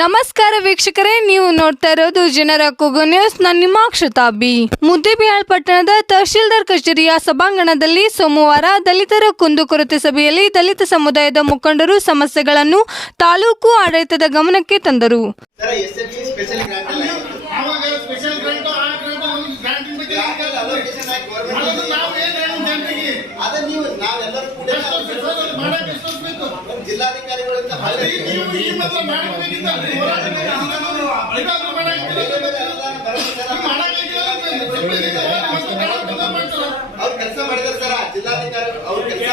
ನಮಸ್ಕಾರ ವೀಕ್ಷಕರೇ ನೀವು ನೋಡ್ತಾ ಇರೋದು ಜನರ ಕೂಗು ನ್ಯೂಸ್. ನಾನು ನಿಮ್ಮ ಅಕ್ಷತಾ ಬಿ. ಮುದ್ದೇಬಿಹಾಳ್ ಪಟ್ಟಣದ ತಹಶೀಲ್ದಾರ್ ಕಚೇರಿಯ ಸಭಾಂಗಣದಲ್ಲಿ ಸೋಮವಾರ ದಲಿತರ ಕುಂದುಕೊರತೆ ಸಭೆಯಲ್ಲಿ ದಲಿತ ಸಮುದಾಯದ ಮುಖಂಡರು ಸಮಸ್ಯೆಗಳನ್ನು ತಾಲೂಕು ಆಡಳಿತದ ಗಮನಕ್ಕೆ ತಂದರು. ಅದನ್ನ ನೀವು ನಾವೆಲ್ಲರೂ ಕೂಡ ಅವ್ರು ಕೆಲಸ ಮಾಡಿದಾರೆ ಸರ್ ಜಿಲ್ಲಾಧಿಕಾರಿ ಅವ್ರು ಕೆಲಸ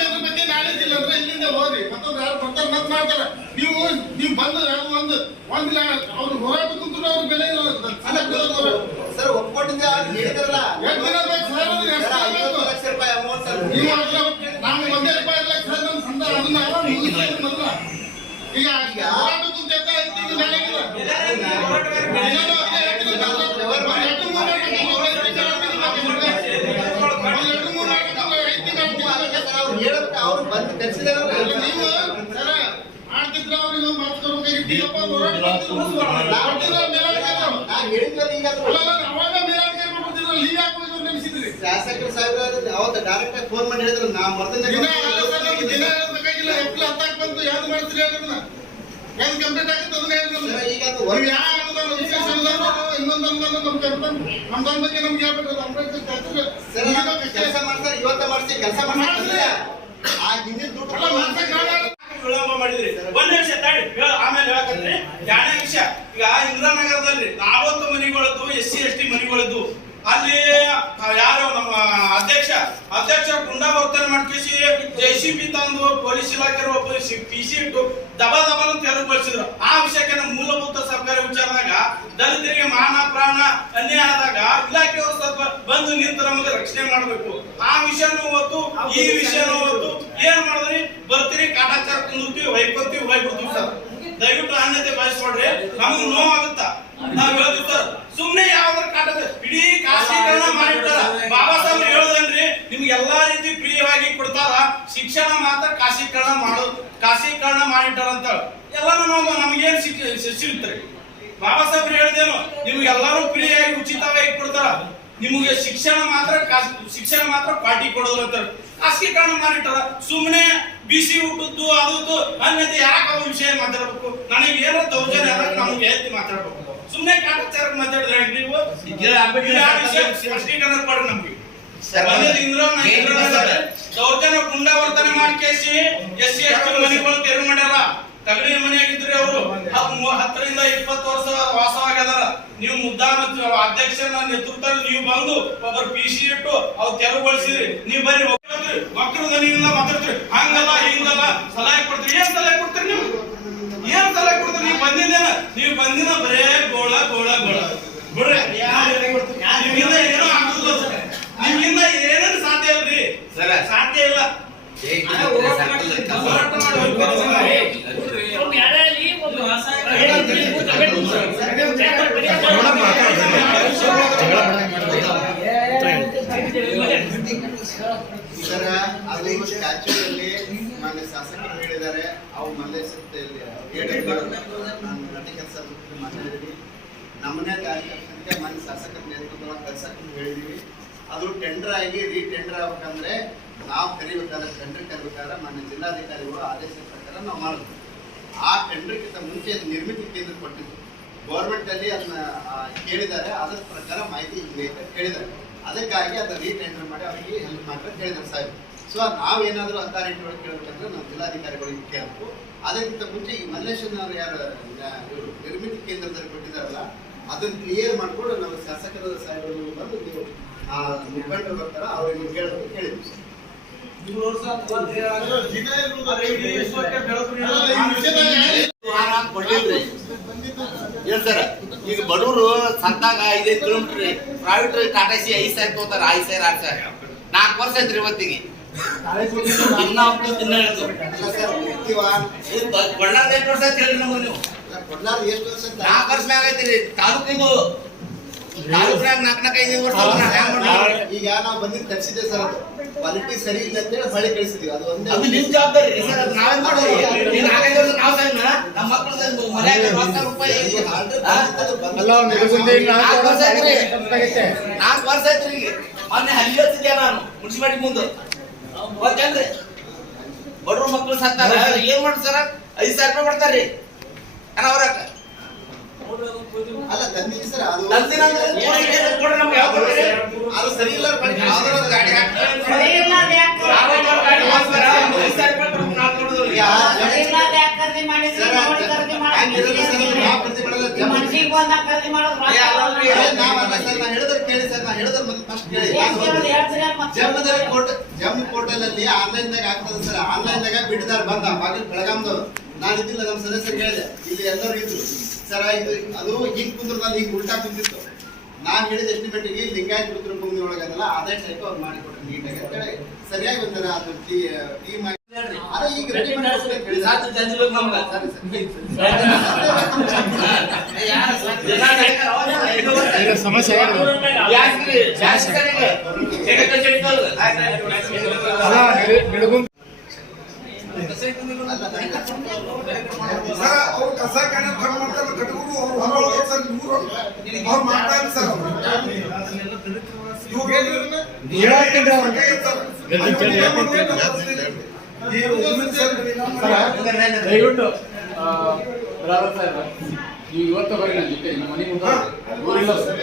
ಅದ್ರ ಬಗ್ಗೆ ಇಲ್ಲ ಅಂದ್ರೆ ಇಲ್ಲಿಂದ ಹೋಗ್ರಿ. ಮತ್ತೊಂದು ಯಾರು ಬರ್ತಾರೆ ಮತ್ತೆ ಮಾಡ್ತಾರೆ. ನೀವು ನೀವು ಬಂದ್ರೆ ಒಂದು ಒಂದಿಲ್ಲ ಅವ್ರು ಹೋರಾಟ ಕುಂತ್ರು ಅವ್ರ ಬೆಲೆ ಅಲ್ಲ ಸರ್ ಒಪ್ಕೊಂಡಿದ್ದೆ ಅವ್ರು ಹೇಳಿದಾರಲ್ಲ? ಲಕ್ಷ ರೂಪಾಯಿ ಅಮೌಂಟ್ ಸರ್. ನೀವು ನಾವು ಒಂದೇ ರೂಪಾಯಿ ಅದನ್ನ ಈಗ ಅವ್ರು ಬಂದು ಕರ್ಸಿದಾರೆ ಮಾಡ್ತಿದ್ರೆ ಅವ್ರಿಗೆ ನೆನೆಸಿದ್ರಿ ಶಾಸಕರು ಸಾಹೇಬ್ರು ಅವತ್ತ ಡೈರೆಕ್ಟ್ ಆಗಿ ಫೋನ್ ಮಾಡಿ ಹೇಳಿದ್ರು. ನಾ ಮರ್ದಿನ ದಿನ ಎಪ್ಲ ಹತ್ತಾಕ್ ಬಂತು ಯಾವ್ದು ಮಾಡ್ತೀರಿ ಅದನ್ನ? ಯಾವ್ದು ಕಂಪ್ಲೀಟ್ ಆಗುತ್ತೆ ಅದನ್ನ ಹೇಳಿ ನಮ್ಗೆ. ಯಾವ ಅನುದಾನ ವಿಶೇಷ ಅನುದಾನ ಇನ್ನೊಂದು ಅನುದಾನ ಅನುದಾನ ಬಗ್ಗೆ ನಮ್ಗೆ ಅಂಬೇಡ್ಕರ್ ಜಾತ್ರೆ ಕೆಲಸ ಮಾಡ್ತಾರೆ ಇವತ್ತ ಮಾಡ್ಸಿ ಕೆಲಸ ಮಾಡ್ತಾರೆ ಆ ಹಿಂದಿನ ದುಡ್ಡು ಅಲ್ಲ ಮಾಡ್ಸಕ್ ನಾಳೆ ವಿಳಂಬ ಮಾಡಿದ್ರಿ ಒಂದ್ ನಿಮಿಷ ತಡಿ ಹೇಳ ಆಮೇಲೆ ಹೇಳಕತ್ರಿ ಎರಡನೇ ವಿಷಯ ಈಗ ಇಂದಿರಾನಗರದಲ್ಲಿ ನಲವತ್ತು ಮನೆಗಳದ್ದು ಎಸ್ ಸಿ ಎಸ್ ಟಿ ಮನೆಗಳದ್ದು ಅಲ್ಲಿ ಆ, ಯಾರು ನಮ್ಮ ಅಧ್ಯಕ್ಷ ಅಧ್ಯಕ್ಷ ಗುಂಡಾ ವರ್ತನೆ ಮಾಡ್ಕೇಸಿ ಜೆ ಸಿ ಬಿ ತಂದು ಪೊಲೀಸ್ ಇಲಾಖೆ ಒಬ್ಬ ಪಿ ಸಿ ಇಟ್ಟು ದಬ ದಬನ ತೆರವುಗೊಳಿಸಿದ್ರು ಆ ವಿಷಯಕ್ಕೆ ನಮ್ಮ ಮೂಲಭೂತ ಸರ್ಕಾರಿ ವಿಚಾರದಾಗ ದಲಿತರಿಗೆ ಮಾನ ಪ್ರಾಣ ಅನ್ಯಾಯ ಆದಾಗ ಇಲಾಖೆಯವರು ಸ್ವಲ್ಪ ಬಂದು ನಿಂತು ನಮಗೆ ರಕ್ಷಣೆ ಮಾಡಬೇಕು ಆ ವಿಷಯನೂ ಹೊತ್ತು ಈ ವಿಷಯನೂ ಹೊತ್ತು ಏನ್ ಮಾಡಿದ್ರಿ? ಬರ್ತೀರಿ, ಕಾಟಾಚಾರ ಕುಂದಿರ್ತೀವಿ ಹೊಯ್ಕೊತೀವಿ ಹೊಯ್ಬಿಡ್ತೀವಿ ಸರ್. ದಯವಿಟ್ಟು ಅನ್ಯತೆ ಬಯಸ್ಕೊಡ್ರಿ ನಮಗ್ ನೋವಾಗುತ್ತ? ನಾವ್ ಹೇಳ್ತೀವಿ ಸರ್, ಸುಮ್ನೆ ಯಾವ್ದಾರ ಕಾಟದ ಇಡೀ ಖಾಸಗೀಕರಣ ಮಾಡಿಟ್ಟಾರ ಬಾಬಾ ಸಾಹೇಬ್ ಹೇಳುದನ್ರಿ, ನಿಮ್ಗೆ ಎಲ್ಲಾ ರೀತಿ ಪ್ರಿಯವಾಗಿ ಕೊಡ್ತಾರ. ಶಿಕ್ಷಣ ಮಾತ್ರ ಖಾಸಗೀಕರಣ ಕಾಶಿ ಖಾಸಗೀಕರಣ ಮಾಡಿಟ್ಟಾರ ಅಂತ ಎಲ್ಲಾನು ನಾವು ನಮಗೇನ್ ಸಿಕ್ ಸಿಗ್ತಾರೆ ಬಾಬಾ ಸಾಹೇಬ್ರು ಹೇಳ್ದೇನು, ನಿಮ್ಗೆಲ್ಲಾರು ಫ್ರೀಯಾಗಿ ಉಚಿತವಾಗಿ ಕೊಡ್ತಾರ. ನಿಮಗೆ ಶಿಕ್ಷಣ ಮಾತ್ರ ಶಿಕ್ಷಣ ಮಾತ್ರ ಪಾರ್ಟಿ ಕೊಡೋದು ಅಂತ ಕಾರಣ ಮಾಡಿಟ್ಟಾರ? ಸುಮ್ಮನೆ ಬಿಸಿ ಊಟದ್ದು ಅದು ಅನ್ಯತೆ ಯಾಕೆ ಅವ್ರ ವಿಷಯ ಮಾತಾಡ್ಬೇಕು? ನನಗೆ ಏನೋ ದೌರ್ಜನ್ಯ ಆದಾಗ ನಮ್ಗೆ ಎತ್ತಿ ಮಾತಾಡ್ಬೇಕು. ಸುಮ್ಮನೆ ಕಾಟಾಚಾರ ಮಾತಾಡಿದ್ರೆ ನೀವು? ಸ್ಪಷ್ಟೀಕರಣ ಕೊಡ್ರಿ ನಮ್ಗೆ. ದೌರ್ಜನ್ಯ ಗುಂಡಾವರ್ತನೆ ಮಾಡಿ ಕೇಸಿ ಎಸ್ ಸಿ ಎಸ್ ಟಿ ಮನೆಗಳು ತೆರವು ಮಾಡ್ಯಾರ ತಗಡಿ ಮನೆಯಾಗಿದ್ರಿ ಅವರು ಹತ್ತರಿಂದ ಇಪ್ಪತ್ತು ವರ್ಷ ವಾಸವಾಗಿದಾರ ನೀವು ಮುದ್ದಾನ ಅಧ್ಯಕ್ಷನ ನೇತೃತ್ವದಲ್ಲಿ ನೀವು ಬಂದು ಒಬ್ಬರು ಪಿ ಸಿ ಇಟ್ಟು ಅವ್ರು ತೆರವುಗೊಳಿಸಿದ್ರಿ ನೀವು ಬರೀ ಮಕ್ಕಳು ದನಿಯಿಂದ ಮಾತಾಡ್ತೀರಿ ಹಂಗಲ್ಲ ಹಿಂಗಲ್ಲ. ಸಲಹೆ ಕೊಡ್ತೀರಿ. ಏನ್ ಸಲಹೆ ಕೊಡ್ತೀರಿ ನೀವು? ಏನ್ ಸಲಹೆ ಕೊಡ್ತೀರಿ? ನೀವು ಬಂದಿದ್ದೇನ? ನೀವು ಬಂದಿನ ಬರೇ ಗೋಳ ಗೋಳ ಗೋಳ. ಬಿಡ್ರಿ. ನಿಮ್ಮಿಂದ ಏನೋ ಆಗುದಿಲ್ಲ ಸರ್. ನಿಮ್ಮಿಂದ ಏನೇನು ಸಾಧ್ಯ ಇಲ್ರಿ ಸರ. ಸಾಧ್ಯ ಇಲ್ಲ. ಸರ ಅಲ್ಲಿ ಸ್ಟ್ಯಾಚ್ಯೂದಲ್ಲಿ ಮಾನ್ಯ ಶಾಸಕರು ಹೇಳಿದ್ದಾರೆ. ಅವು ನಾನು ನಟಿ ಕೆಲಸ ಮಾತಾಡಿದ್ವಿ ನಮ್ಮನೆ ಕಾರ್ಯಕರ್ತರಿಗೆ ಮನೆ ಶಾಸಕರ ನೇತೃತ್ವದಲ್ಲಿ ಕೆಲಸಕ್ಕೆ ಹೇಳಿದೀವಿ ಅದು ಟೆಂಡರ್ ಆಗಿ ರೀ ಟೆಂಡರ್ ಆಗ್ಬೇಕಂದ್ರೆ ನಾವು ಕರಿಬೇಕಾದ್ರೆ ಟೆಂಡರ್ ಕರಿಬೇಕಾದ್ರೆ ಮಾನ್ಯ ಜಿಲ್ಲಾಧಿಕಾರಿಗಳು ಆದೇಶದ ಪ್ರಕಾರ ನಾವು ಮಾಡಿದ್ವಿ ಆ ಟೆಂಡರ್ಗಿಂತ ಮುಂಚೆ ಅದು ನಿರ್ಮಿತಿ ಕೇಂದ್ರ ಕೊಟ್ಟಿದ್ದು. ಗೌರ್ಮೆಂಟಲ್ಲಿ ಅದನ್ನ ಕೇಳಿದ್ದಾರೆ. ಅದರ ಪ್ರಕಾರ ಮಾಹಿತಿ ಬೇಕು ಹೇಳಿದ್ದಾರೆ ಅದಕ್ಕಾಗಿ ಅದನ್ನ ರೀಟೆಂಡರ್ ಮಾಡಿ ಅವರಿಗೆ ಹೆಲ್ಪ್ ಮಾಡ್ಬೇಕು ಹೇಳಿದ್ದಾರೆ ಸಾಹೇಬ್ ಸೊ ನಾವೇನಾದ್ರೂ ಒಳಗೆ ಕೇಳಬೇಕಂದ್ರೆ ನಾವು ಜಿಲ್ಲಾಧಿಕಾರಿಗಳಿಗೆ ಕೇಳಬೇಕು ಅದಕ್ಕಿಂತ ಮುಂಚೆ ಈ ಮಲ್ಲೇಶ್ವರನವ್ರು ಯಾರು ಇವರು ನಿರ್ಮಿತಿ ಕೇಂದ್ರದಲ್ಲಿ ಕೊಟ್ಟಿದ್ದಾರಲ್ಲ, ಅದನ್ನ ಕ್ಲಿಯರ್ ಮಾಡ್ಕೊಂಡು ನಾವು ಶಾಸಕರ ಸಾಹೇಬರು ಬಂದು ನೀವು ಮುಖಂಡರು ಬರ್ತಾರ ಅವ್ರಿಗೆ ಕೇಳಬೇಕು ಕೇಳಿದ್ವಿ ಈಗ ಬಡವರು ಸಂತಾಗ ಐದೈದು ಕಿಲೋಮೀಟರ್ ಪ್ರೈವೇಟ್ ಟಾಟಾ ಸಿ ಐದು ಸಾವಿರ ತಗೋತಾರ ಐದು ಸಾವಿರ ಆರು ಸಾವಿರ ನಾಲ್ಕು ವರ್ಷ ಐತ್ರಿ ಇವತ್ತಿಗೆ ದಿನ ಎಷ್ಟು ವರ್ಷ ಹೇಳ್ರಿ ನಮಗೆ ನೀವು ನಾಲ್ಕು ವರ್ಷ ಮ್ಯಾಗ ಐತ್ರಿ ತಾಲೂಕಿದು ಈಗ ನಾವು ಬಂದಿದ್ದು ತರಿಸಿದ್ದೆ ಸರ್ ಅದು. ಕ್ವಾಲಿಟಿ ಸರಿ ಇಲ್ಲ ಅಂತೇಳಿ ಹೊಳೆ ಕಳಿಸಿದೀವಿ. ಅದು ಒಂದೇ ಅದು ನಿಮ್ ಜವಾಬ್ದಾರಿ ಸರ್ ಅದು ನಾವೇನ್ ಮಾಡೋದು? ನಾಲ್ಕೈದು ವರ್ಷ ನಾವು ಸಣ್ಣ ನಮ್ಮ ಮಕ್ಕಳು ಮನ್ಯಾಗ ರೊಕ್ಕ ರೂಪಾಯಿ? ನಾಲ್ಕು ವರ್ಷ ಆಯ್ತ್ರಿ ನಾಲ್ಕು ವರ್ಷ ಆಯ್ತ್ರಿ ಈಗ ಮೊನ್ನೆ ಹಲ್ಲಿ ಹಚ್ಚಿದ್ದೆ ನಾನು ಮುನ್ಸಿಪಾಲಿಟಿ ಮುಂದೆ. ಗೊತ್ತೇನ್ರಿ ಬಡ್ರು ಮಕ್ಕಳು ಸತ್ತಾರ. ಏನ್ ಮಾಡ್ತಾರ ಸರ್? ಐದು ಸಾವಿರ ರೂಪಾಯಿ ಕೊಡ್ತಾರ್ರಿ. ಅನಾವರಕ್ಕ ಅಲ್ಲ ಸರ್ ಅದು. ತಂದಿನ ಅಂದ್ರೆ ಕೊಡ್ರಿ, ಏನು ಕೊಡ್ರಿ ನಮ್ಗೆ ಯಾವ ಕೊಡ್ರಿ ಅದು ಸರಿ ಇಲ್ಲ ಯಾವ್ದಾರ ಒಂದು ಗಾಡಿ ಹಾಕ್ತಾರೆ? ಸರ್, ಯಾ, ಅಲ್ಲ. ಆನ್ಲೈನ್ ದಾಗ ಆಗ್ತದೆ ಸರ್. ಆನ್ಲೈನ್ ದಾಗ ಬಿಟ್ಟಿದಾರ ಬಂದ. ಬಾಗಿಲು ಬೆಳಗಾಂದವ್ರು ನಾನು ಇದ್ದಿಲ್ಲ ನಮ್ಮ ಸದಸ್ಯರು ಕೇಳಿದೆ. ಇಲ್ಲಿ ಎಲ್ಲರೂ ಇದ್ರು. ಸರ್ ಇದು ಅದು ಹಿಂಗ್ ಕುಂದ್ರ ನಾನು ಹಿಂಗ್ ಉಲ್ಟಾ ಕುಂತಿತ್ತು. ನಾನು ಹೇಳಿದ ಎಸ್ಟಿಮೇಟಿಗೆ ಲಿಂಗಾಯತ್ ರುದ್ರ ಭೂಮಿ ಒಳಗದಲ್ಲ ಅದೇ ಟೈಪ್ ಅವ್ರು ಮಾಡಿಕೊಟ್ರು ನೀಟಾಗಿ. ಅಂತೇಳಿ ಸರಿಯಾಗಿ ಒಂಥರ ಅದು ಟೀಮ್ ಆಗಿ ಅದೇ ಈಗ ರೆಡಿ ಮಾಡಿ ಕೊಡ್ಬೇಕು ಹೇಳಿದ್ರು. ಸಾಕು ತಂದಿರ್ಬೇಕು ನಮ್ಗೆ. ಸರಿ ಸರ್. ಸಮಸ್ಯೆ ಸರ್ ಅವ್ರು ಕಸ ಕಾಣ ಕಟ್ ಮಾಡ್ತಾರೆ ಕಟ್ಕೊಂಡು ಅವ್ರು ಹೊರ ಹೋಗೋದು ಸರ್ ಇವರು ಅವ್ರು ಸರ್ ದಯವಿಟ್ಟು ನೀವು ಇವತ್ತು ಬರ್ರಿ ನನ್ನ ಜೊತೆ ನಮ್ಮ ಮನೆ ಮುಂದೆ ಊರಿಲ್ಲ ಸರ್.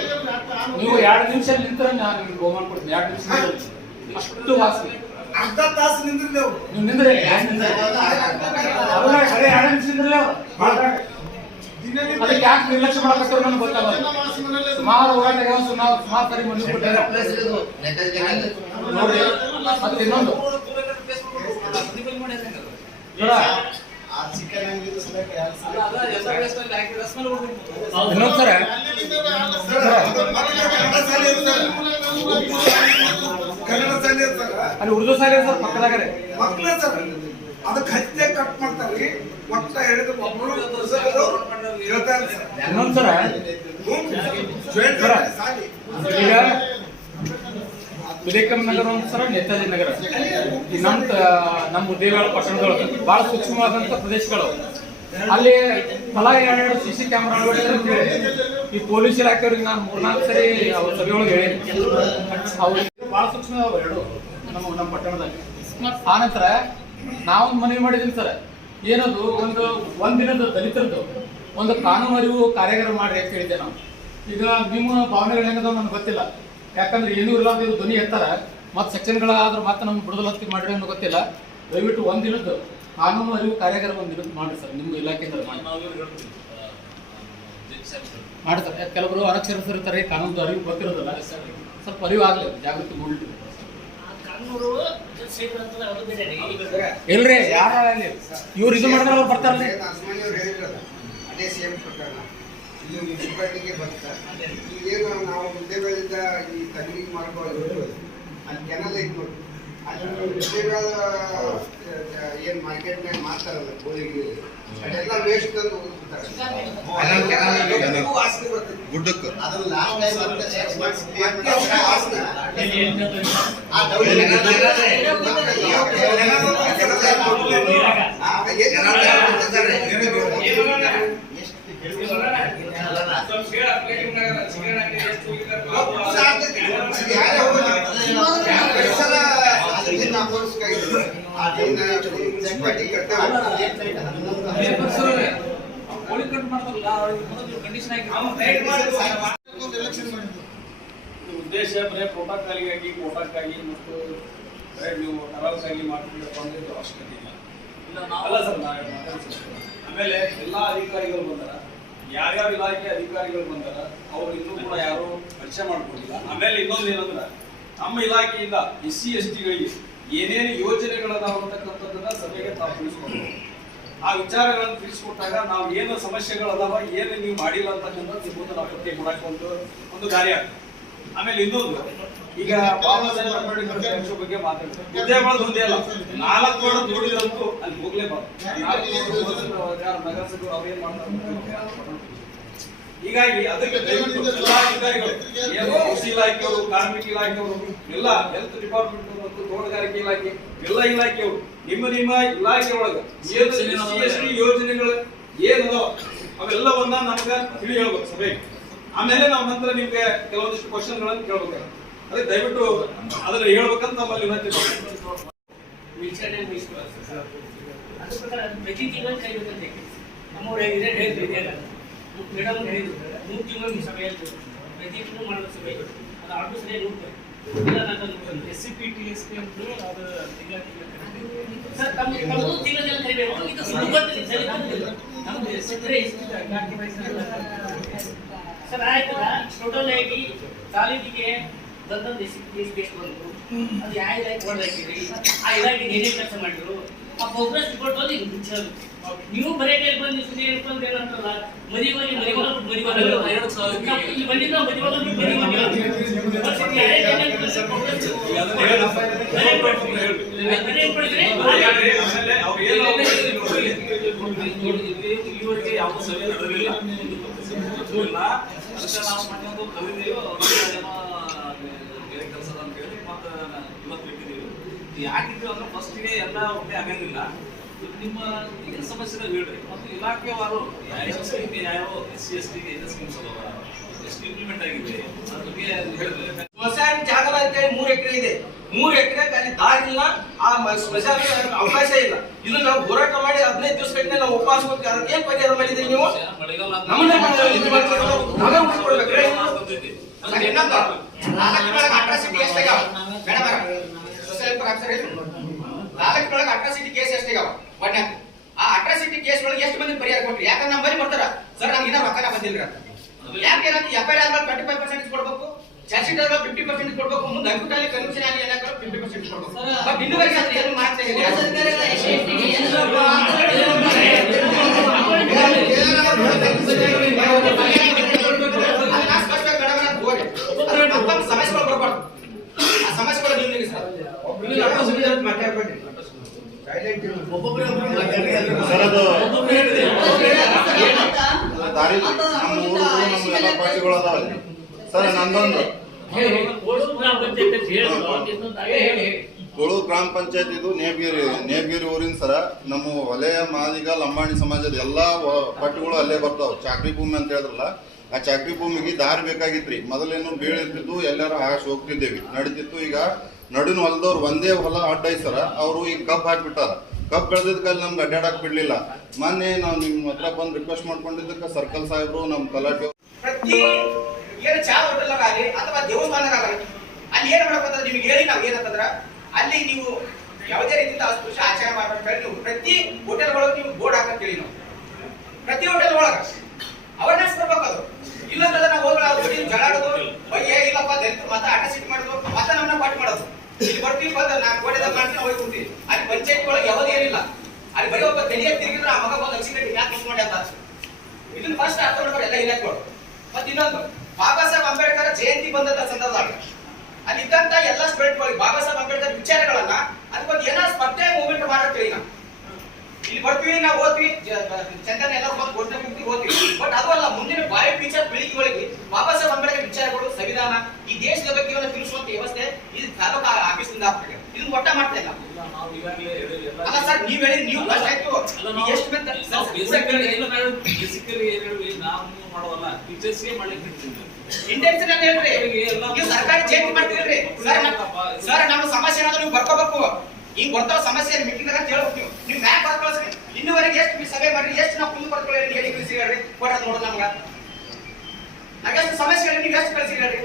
ನೀವು ಎರಡು ನಿಮಿಷ ನಿಂತ್ರೆ ನಾನು ನಿಮ್ಗೆ ಕೊಡ್ತೀನಿ. ಎರಡು ನಿಮಿಷ. ಅಷ್ಟು ವಾಸಿ. ಅರ್ಧ ತಾಸು ನಿಂದಿರ್ಲೇವು ನಿಂದ್ರೆ ಯಾಕೆ ನಿಂದ್ರೆ? ಅಲ್ಲ ಸರಿ ಎರಡು ನಿಮಿಷ ನಿಂದ್ರಲ್ಲ ಅವ್ರು ಅದಕ್ಕೆ ಯಾಕೆ ನಿರ್ಲಕ್ಷ್ಯ ಮಾಡಕತ್ತಾರ ನನಗೆ ಸುಮಾರು ಸುಮಾರು ಸುಮಾರು ಸರಿ ಜನ. ನೋಡಿ ಮತ್ತೆ ಇನ್ನೊಂದು ನೋಡ, ಆ ಚಿಕನ್ ಅಂಗಡಿ ಸಲಕ್ಕೆ ಯಾರು ಸಲಕ್ಕೆ ಇನ್ನೊಂದ್ ಸರ ಅಲ್ಲಿ ಉರ್ದು ಸಾರಿ ಸರ್ ಪಕ್ಕದಾಗರೆ ಮಕ್ಕಳ ಸರ್ ಅದಕ್ಕೆ ಹತ್ತೆ ಕಟ್ ಮಾಡ್ತಾರ್ರಿ ಒಟ್ಟ ಹೇಳಿದ ಒಬ್ಬರು ಹೇಳ್ತಾರೆ ಇನ್ನೊಂದ್ ಸರ, ಈಗ ವಿವೇಕಂ ನಗರ ಒಂದು ಸರ ನೇತಾಜಿ ನಗರ. ಈ ನಮ್ ನಮ್ಮ ದೇವಾಳ ಪಟ್ಟಣಗಳು. ಬಹಳ ಸೂಕ್ಷ್ಮವಾದಂತ ಪ್ರದೇಶಗಳು. ಅಲ್ಲಿ ತಲಾ ಎರಡೆರಡು ಸಿ ಸಿ ಕ್ಯಾಮ್ರಾ ಈ ಪೊಲೀಸ್ ಇಲಾಖೆಯವ್ರಿಗೆ ನಾನು ಮೂರ್ನಾಲ್ಕು ಸರಿ ಅವ್ರ ಸಭೆಯೊಳಗೆ ಹೇಳಿ ಅವ್ರಿಗೆ ಬಹಳ ಸೂಕ್ಷ್ಮ ಎರಡು ನಮ್ಮ ನಮ್ಮ ಪಟ್ಟಣದಲ್ಲಿ. ಆನಂತರ ನಾವೊಂದು ಮನವಿ ಮಾಡಿದೀನಿ ಸರ್. ಏನದು? ಒಂದು ಒಂದಿನದ ದಲಿತರದ್ದು. ಒಂದು ಕಾನೂನು ಅರಿವು ಕಾರ್ಯಾಗಾರ ಮಾಡ್ರಿ ಅಂತ ಹೇಳಿದ್ದೆ ನಾವು. ಈಗ ನಿಮ್ಮ ಭಾವನೆಗಳು ಹೆಂಗದ ನನಗೆ ಗೊತ್ತಿಲ್ಲ. ಯಾಕಂದ್ರೆ ಏನೂ ಇರ್ಲಾರ್ದ ಇವ್ರು ಧ್ವನಿ ಎತ್ತಾರ ಮತ್ತೆ ಸೆಕ್ಷನ್ಗಳಾದ್ರೆ ಮತ್ತೆ ನಮ್ಮ ಬಿಡುದಲ ಹತ್ತಿ ಮಾಡ್ರಿ ಅನ್ನೋ ಗೊತ್ತಿಲ್ಲ. ದಯವಿಟ್ಟು ಒಂದಿನದ್ದು ಕಾನೂನು ಅರಿವು ಕಾರ್ಯಾಗಾರ ಒಂದು ಮಾಡಿರಿ ಸರ್ ನಿಮ್ಮ ಇಲಾಖೆಯಿಂದ ಮಾಡಿ. ಮಾಡಿ ಸರ್ ಕೆಲವರು ಅನಕ್ಷರಸ್ಥರು ಇರ್ತಾರೆ ಕಾನೂನು ಅರಿವು ಗೊತ್ತಿರೋದಲ್ಲ ಸ್ವಲ್ಪ ಅರಿವು ಆಗಲಿ ಜಾಗೃತಿ ಮೂಡಲಿ. ಇಲ್ರಿ ಯಾರ ಇವ್ರು ಇದು ಮಾಡಿದ್ರೆ ಅವ್ರು ಬರ್ತಾರಲ್ರಿ ಬರ್ತಾರೆ ಹೇಳಿದ್ರಲ್ಲ ಅದೇ ಸೇಮ್ ಪ್ರಕರಣ ಇಲ್ಲಿ ಮುನ್ಸಿಪಾಲಿಟಿಗೆ ಬರ್ತಾ ಇದೇನು ನಾವು ಮುದ್ದೆಗಳಿಂದ ಈ ತಂಗಿ ಮಾಡ್ಕೊಳ್ಳೋದು ಅಲ್ಲಿ ಜನ ಲೈಕ್ ನೋಡಿ ಅಲ್ಲಿ ಮುದ್ದೆಗಳ ಏನು ಮಾರ್ಕೆಟ್ನಾಗ ಮಾರ್ತಾರಲ್ಲ ಕೋಳಿಗೆ ಅದೆಲ್ಲ ವೇಸ್ಟ್ ತಂದು. ಗುಡ್ಡಕ್ಕೆ ಅದನ್ನ ಅಂತ ಚೆಕ್ ಮಾಡಿಸಿ ಕ್ಲಿಯರ್ ಮಾಡಿ ಉದ್ದೇಶ ಬರೀ ಮತ್ತು ನೀವು ಆಗಿ ಮಾಡ್ಕೊಂಡಪ್ಪ ಅಂದ್ರೆ ಇದು ಅವಶ್ಯಕತೆ ಇಲ್ಲ. ಅಲ್ಲ ಸರ್. ಆಮೇಲೆ ಎಲ್ಲಾ ಅಧಿಕಾರಿಗಳು ಬಂದಾರ. ಯಾರ್ಯಾವ ಇಲಾಖೆ ಅಧಿಕಾರಿಗಳು ಬಂದಾರ, ಅವ್ರು ಇನ್ನೂ ಕೂಡ ಯಾರು ಪರಿಚಯ ಮಾಡ್ಕೊಂಡಿಲ್ಲ ಆಮೇಲೆ ಇನ್ನೊಂದು ಏನಂದ್ರ ನಮ್ಮ ಇಲಾಖೆಯಿಂದ ಎಸ್ ಸಿ, ಎಸ್ ಟಿಗಳಿಗೆ ಏನೇನು ಯೋಜನೆಗಳದಾವ ಅಂತಕ್ಕಂಥದ್ದನ್ನ ಸಭೆಗೆ ತಾವು ತಿಳಿಸ್ಕೊಂಡು ಆ ವಿಚಾರಗಳನ್ನು ತಿಳಿಸ್ಕೊಟ್ಟಾಗ ನಾವು ಏನು ಸಮಸ್ಯೆಗಳದಾವ, ಏನು ನೀವು ಮಾಡಿಲ್ಲ ಅಂತಕ್ಕಂಥದ್ದು ಮುಂದೆ ನಾವು ಪಟ್ಟಿ ಕೊಡಕ್ಕೆ ಒಂದು ಒಂದು ಆಗ್ತದೆ. ಆಮೇಲೆ ಇನ್ನೊಂದು, ಈಗ ಬಗ್ಗೆ ಮಾಡೋದು ಒಂದೇ ಅಲ್ಲ, ನಾಲ್ಕು ವರ್ಷ ದುಡಿದ್ರಂತೂ ಅಲ್ಲಿ ಹೋಗ್ಲೇಬಾರ್ದು. ನಗರಸಭೆಯವರು ಅವ್ರು ಏನ್ ಮಾಡ್ತಾರೆ ಹೀಗಾಗಿ ಅದಕ್ಕೆ ದಯವಿಟ್ಟು ಎಲ್ಲ ಕೃಷಿ ಇಲಾಖೆಯವರು, ಕಾರ್ಮಿಕ ಇಲಾಖೆಯವರು, ಎಲ್ಲ ಹೆಲ್ತ್ ಡಿಪಾರ್ಟ್ಮೆಂಟ್ ಮತ್ತು ತೋಟಗಾರಿಕೆ ಇಲಾಖೆ ಎಲ್ಲ ಇಲಾಖೆಯವರು ನಿಮ್ಮ ನಿಮ್ಮ ಇಲಾಖೆ ಒಳಗೆ ಏನು ಯೋಜನೆಗಳು ಏನದೋ ಅವೆಲ್ಲವನ್ನ ನಮ್ಗೆ ತಿಳಿ ಹೇಳ್ಬೇಕು ಸಭೆ ಆಮೇಲೆ ನಾವು ನಂತರ ನಿಮ್ಗೆ ಕೆಲವೊಂದಿಷ್ಟು ಕ್ವಶನ್ ಗಳನ್ನ ಕೇಳ್ಬೇಕು. ಅದೇ ದಯವಿಟ್ಟು ಅದನ್ನ ಹೇಳ್ಬೇಕಂತ ನಮ್ಮಲ್ಲಿ ವಿನಂತಿ ಪ್ರತಿ ತಿಂಗಳು ಕೈಬೇಕಂತ ನಮ್ಮವ್ರು ಹೇಳಿದ್ರೆ ಹೇಳಿದ್ರು ಇದೆಯಲ್ಲ ಮೇಡಮ್ ಹೇಳಿದ್ರು. ಮೂರು ತಿಂಗಳು ಸಭೆ ಹೇಳ್ತು ಪ್ರತಿ ತಿಂಗಳು ಮಾಡಬೇಕು ಸಭೆ. ಅದು ಆಫೀಸ್ ಸರಿಯಾಗಿ ನೋಡ್ತಾರೆ ಇಲ್ಲ ನಾನು S C P T S P ಅಂತ ಅದು ತಿಂಗಳ ಸರ್ ಆಯ್ತಲ್ಲ ಟೋಟಲ್ ಆಗಿ ಕಾಲೇಜಿಗೆ ಬಂದೊಂದು S C P S P ಎಷ್ಟು ಬಂತು? ಅದು ಯಾವ ಇಲಾಖೆ ಕೊಡ್ಲಾಕಿರಿ ಆ ಇಲಾಖೆ ಏನೇನು ಕೆಲಸ ಮಾಡಿದ್ರು? ಆ ಪ್ರೋಗ್ರೆಸ್ ರಿಪೋರ್ಟ್ ಬಂದು ಮುಚ್ಚೋದು ನೀವು ಬರೇ ಟೈಪ್ ಬಂದು ಸುಮ್ಮನೆ ಹೇಳ್ಕೊಂಡು ಏನಂತಾರಲ್ಲ ಮದುವೆ ಹೋಗಿ ಮದುವೆ ಹೋಗಿ ಮದುವೆ ಹೋಗಿ ಎರಡು ಸಾವಿರ ಇಲ್ಲಿ ಬಂದಿದ್ದ ಮದುವೆ ಹೋಗಿ ಹೋಗಿ ಏನು ಇಲ್ಲಿವರೆಗೆ ಯಾವ ಸಭೆ ನಡೆದಿಲ್ಲ ಅದಕ್ಕೆ ನಾವು ಮೊನ್ನೆ ಒಂದು ಕವಿದೇವು ಏನೋ ಬೇರೆ ಕೆಲಸದ ಅಂತ ಹೇಳಿ ಮತ್ತೆ ಇವತ್ತು ಯಾಕಿದ್ರು ಅಂದ್ರೆ ಫಸ್ಟ್ಗೆ ಎಲ್ಲ ಒಮ್ಮೆ ಆಗಂಗಿಲ್ಲ. ನಿಮ್ಮ ಏನ್ ಸಮಸ್ಯೆ ಹೇಳ್ರಿ. ಮತ್ತು ಇಲಾಖೆವಾರು ಯಾವ ಸ್ಕೀಮ್ಗೆ ಯಾವ ಎಸ್ ಸಿ ಎಸ್ ಟಿಗೆ ಏನು ಸ್ಕೀಮ್ಸ್ ಅದಾವ? ಎಷ್ಟು ಇಂಪ್ಲಿಮೆಂಟ್ ಆಗಿದೆ? ಅದ್ರ ಬಗ್ಗೆ ಹೇಳಿದ್ರೆ ಸ್ಮಶಾನ ಜಾಗ ಅಂತೇಳಿ ಮೂರ್ ಎಕರೆ ಇದೆ. ಮೂರ್ ಎಕರೆ ಅಲ್ಲಿ ದಾರಿ ಇಲ್ಲ. ಆ ಸ್ಮಶಾನ ಅವಕಾಶ ಇಲ್ಲ. ಇದು ನಾವು ಹೋರಾಟ ಮಾಡಿ ಹದಿನೈದು ದಿವಸ ಕಟ್ಟಿನ ನಾವು ಉಪವಾಸ ಕೊಡ್ತೀವಿ ಅದಕ್ಕೆ ಏನ್ ಪರಿಹಾರ ಮಾಡಿದ್ರಿ ನೀವು? ನಮ್ಮನ್ನೇ ಸೊಸೈಟಿ ಆಫೀಸರ್ ಅಟ್ರಾಸಿಟಿ ಕೇಸ್ ಎಷ್ಟಾಗ್ಯಾವ ಒಳ್ಳೆ ಆ ಅಟ್ರಾಸಿಟಿ ಕೇಸ್ ಒಳಗೆ ಎಷ್ಟು ಮಂದಿ ಪರಿಹಾರ ಕೊಟ್ರಿ ಯಾಕಂದ್ರೆ ನಮ್ಮ ಬರಿ ಬರ್ತಾರ ಸರ್ ನಮ್ಗೆ ಇನ್ನೂ ರೊಕ್ಕನ ಬಂದಿಲ್ಲ ಯಾಕೆ ಏನಂತ F I R twenty five percent ಕೊಡ್ಬೇಕು ಚಾರ್ಜ್ ಶೀಟ್ ಫಿಫ್ಟಿ ಪರ್ಸೆಂಟ್ ಕೊಡ್ಬೇಕು ಮುಂದೆ ಅಂಕುಟಲ್ಲಿ ಕನ್ವಿಷನ್ ಆಗಿ ಏನಾದ್ರು ಫಿಫ್ಟಿ ಪರ್ಸೆಂಟ್ ಕೊಡ್ಬೇಕು ಬಟ್ ಇನ್ನೂ ಅದು ಏನು ಮಾಡ್ತಾ ಸಮಸ್ಯೆಗಳು ಬರ್ಬಾರ್ದು ಆ ಸಮಸ್ಯೆಗಳು ನೀವು ಸರ್ ನಮ್ಮ ಊರು ಸರ್ ನಂದೊಂದು ತುಳು ಗ್ರಾಮ ಪಂಚಾಯತ್ ಇದು ನೇಬ್ಗಿರಿ ನೇಬ್ಗಿರಿ ಊರಿನ ಸರ ನಮ್ಮ ವಲಯ ಮಾದಿಗ ಲಂಬಾಣಿ ಸಮಾಜದ ಎಲ್ಲಾ ಪಟ್ಟುಗಳು ಅಲ್ಲೇ ಬರ್ತಾವ ಚಾಕ್ರಿ ಭೂಮಿ ಅಂತ ಹೇಳಿದ್ರಲ್ಲ ಆ ಚಾಕ್ರಿ ಭೂಮಿಗೆ ದಾರಿ ಬೇಕಾಗಿತ್ರಿ ಮೊದಲೇನು ಬೀಳಿರ್ತಿದ್ದು ಎಲ್ಲರೂ ಹಾಶ್ ಹೋಗ್ತಿದ್ದೇವಿ ನಡೀತಿತ್ತು ಈಗ ನಡುವಿನ ಹೊಲದವ್ರು ಒಂದೇ ಹೊಲ ಅಡ್ಡ ಐತ್ ಅವರು ಈಗ ಕಬ್ ಹಾಕ್ಬಿಟ್ಟಾರ. ಕಬ್ಬ್ ಬೆಳೆದಿದ್ಕಲ್ಲಿ ನಮ್ಗೆ ಅಡ್ಡಾಡಕ್ ಬಿಡ್ಲಿಲ್ಲ. ಮೊನ್ನೆ ನಾವು ನಿಮ್ ಹತ್ರ ಬಂದು ರಿಕ್ವೆಸ್ಟ್ ಮಾಡ್ಕೊಂಡಿದ್ದಕ್ಕೆ ಸರ್ಕಲ್ ಸಾಹೇಬ್ರು, ನಮ್ ತಲಾಟಿ. ಏನು ಚಾ ಹೋಟೆಲ್ ಆಗಲಿ ಅಥವಾ ದೇವಸ್ಥಾನಕ್ಕಾಗಲಿ ಅಲ್ಲಿ ಏನ್ ಮಾಡ್ಬೇಕಂದ್ರೆ ನಿಮ್ಗೆ ಹೇಳಿ ನಾವ್ ಏನಂತಂದ್ರ, ಅಲ್ಲಿ ನೀವು ಯಾವುದೇ ರೀತಿಯಿಂದ ಅಸ್ಪೃಶ್ಯ ಆಚರಣೆ ಮಾಡ್ಬೇಕು ನೀವು ಪ್ರತಿ ಹೋಟೆಲ್ ಒಳಗೆ ನೀವು ಬೋರ್ಡ್ ಹಾಕಂತೇಳಿ ನಾವು. ಪ್ರತಿ ಹೋಟೆಲ್ ಒಳಗ ಅವೇರ್ನೆಸ್ ಬರ್ಬೇಕು ಅದು. ಇಲ್ಲಂತಂದ್ರೆ ನಾವು ಹೋಗಿ ನಾವು ಜೊತೆ ಜಗಳಾಡೋದು ಬಗ್ಗೆ ಇಲ್ಲಪ್ಪ, ದಲಿತರು ಮತ ಅಟಸಿಟ್ ಮಾಡೋದು ಮತ ನಮ್ಮನ್ನ ಪಾಠ ಮಾಡೋದು. ಇಲ್ಲಿ ಬರ್ತೀವಿ, ಬಂದ ನಾನು ಗೋಡೆದಾಗ ಮಾಡ್ತೀನಿ ಹೋಗಿ ಕುಂತೀವಿ. ಅಲ್ಲಿ ಪಂಚಾಯತ್ ಒಳಗೆ ಯಾವುದೇ ಏನಿಲ್ಲ. ಅಲ್ಲಿ ಬರೀ ಒಬ್ಬ ತಲೆಯ ತಿರುಗಿದ್ರೆ ಆ ಮಗ ಬಂದು ಅಕ್ಸಿಡೆಂಟ್ ಯಾಕೆ ಮಾಡಿ ಅಂತ ಇದನ್ನ ಫಸ್ಟ್ ಅರ್ಥ ಮಾಡ್ತಾರೆ ಎಲ್ಲ ಇಲಾಖೆಗಳು ಮತ್ತೆ ಇನ್ನೊಂದು, ಬಾಬಾ ಸಾಹೇಬ್ ಅಂಬೇಡ್ಕರ್ ಜಯಂತಿ ಬಂದಂತ ಸಂದರ್ಭದಾಗ ಅಲ್ಲಿ ಇದ್ದಂತ ಎಲ್ಲ ಸ್ಟೂಡೆಂಟ್ಗಳಿಗೆ ಬಾಬಾ ಸಾಹೇಬ್ ಅಂಬೇಡ್ಕರ್ ವಿಚಾರಗಳನ್ನ, ಅದಕ್ಕೊಂದು ಏನೋ ಸ್ಪರ್ಧೆ ಮೂವ್ಮೆಂಟ್ ಮಾಡತ್ತೇಳಿ ನಾವು ಇಲ್ಲಿ ಬರ್ತೀವಿ ನಾವು ಓದ್ತೀವಿ ಚಂದನ ಎಲ್ಲ ಬಂದು ಓದ್ತೀವಿ ಬಟ್ ಅದು ಅಲ್ಲ ಮುಂದಿನ ಬಾಯಿ ಫ್ಯೂಚರ್ ಪೀಳಿಗೆಗಳಿಗೆ ಬಾಬಾ ಸಾಹೇಬ್ ಅಂಬೇಡ್ಕರ್ ವಿಚಾರಗಳು ಸಂವಿಧಾನ. ಈ ದೇಶದ ಬಗ್ಗೆ ಒಂದು ತಿಳಿಸುವಂತ ವ್ಯವಸ್ಥೆ ಇದು ತಾಲೂಕು ಆಫೀಸಿಂದ ಆಗ್ತದೆ ಇದನ್ನ ಒಟ್ಟ ಮಾಡ್ತಾ ಇಲ್ಲ. ಅಲ್ಲ ಸರ್ ನೀವ್ ಹೇಳಿ ನೀವು ಆಯ್ತು. ಅಲ್ಲ ಎಷ್ಟು ಬಂತ ನಾವು ಬೇಸಿಕಲಿ ಇಲ್ಲ ನಾವು ಬೇಸಿಕಲಿ ಏನ್ ಹೇಳಿ ನಾವು ಮಾಡೋದಲ್ಲ ಟೀಚರ್ಸ್ಗೆ ಮಾಡ್ಲಿಕ್ಕೆ ಇಂಟೆನ್ಷನ್ ಅಂತ ಹೇಳ್ರಿ. ನೀವು ಸರ್ಕಾರಿ ಚೇಂಜ್ ಮಾಡ್ತಿದ್ರಿ ಸರ್ ನಮ್ಮ- ಸರ್ ನಮ್ಮ ಸಮಸ್ಯೆ ಏನಾದ್ರೂ ನೀವು ಬರ್ಕೋಬೇಕು. ಈಗ ಬರ್ತಾವ ಸಮಸ್ಯೆ ಮೀಟಿಂಗ್ ಅಂತ ನೀವು. ಮ್ಯಾಕ್ ಬರ್ತ ಕಳ್ಸ್ರಿ. ಇನ್ನುವರೆಗೆ ಎಷ್ಟು ನೀವು ಸಭೆ ಮಾಡ್ರಿ, ಎಷ್ಟು ನಾವು ಕುಂದು ಬರ್ಕೊಳ್ಳಿ ಹೇಳಿ ಕಳಿಸಿ ಹೇಳ್ರಿ. ಕೊಡೋದು ನೋಡೋದು ನಮ್ಗ. ನಾವ್ ಸಮಸ್ಯೆಗಳು ಸಮಸ್ಯೆ ನೀವು ಎಷ್ಟು ಕಳಿಸಿ ಹೇಳ್ರಿ.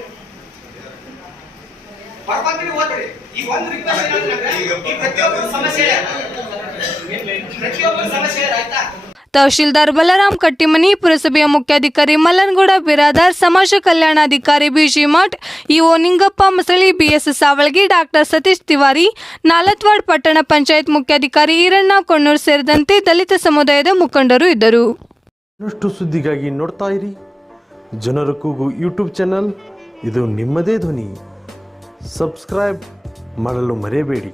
ಬರ್ಕೊಂತೀವಿ ಓದ್ರಿ. ಈ ಒಂದು ರಿಕ್ವೆಸ್ಟ್ ಏನಂದ್ರೆ ಪ್ರತಿಯೊಬ್ಬರ ಸಮಸ್ಯೆ ಪ್ರತಿಯೊಬ್ಬರು ಸಮಸ್ಯೆ ಆಯ್ತಾ? ತಹಶೀಲ್ದಾರ್ ಬಲರಾಮ್ ಕಟ್ಟಿಮನಿ, ಪುರಸಭೆಯ ಮುಖ್ಯಾಧಿಕಾರಿ ಮಲ್ಲನಗೌಡ, ಬಿರಾದಾರ್, ಸಮಾಜ ಕಲ್ಯಾಣಾಧಿಕಾರಿ Bijimath EO Ningappa Masali, BS Savalagi, doctor Satish Tiwari, Nalatwad ಪಟ್ಟಣ ಪಂಚಾಯತ್ ಮುಖ್ಯಾಧಿಕಾರಿ ಈರಣ್ಣ ಕೊಣ್ಣೂರ್ ಸೇರಿದಂತೆ ದಲಿತ ಸಮುದಾಯದ ಮುಖಂಡರು ಇದ್ದರು. ಇನ್ನಷ್ಟು ಸುದ್ದಿಗಾಗಿ ನೋಡ್ತಾ ಇರಿ. ಜನರ ಕೂಗು ಯೂಟ್ಯೂಬ್ ಚಾನಲ್, ಇದು ನಿಮ್ಮದೇ ಧ್ವನಿ. ಸಬ್ಸ್ಕ್ರೈಬ್ ಮಾಡಲು ಮರೆಯಬೇಡಿ.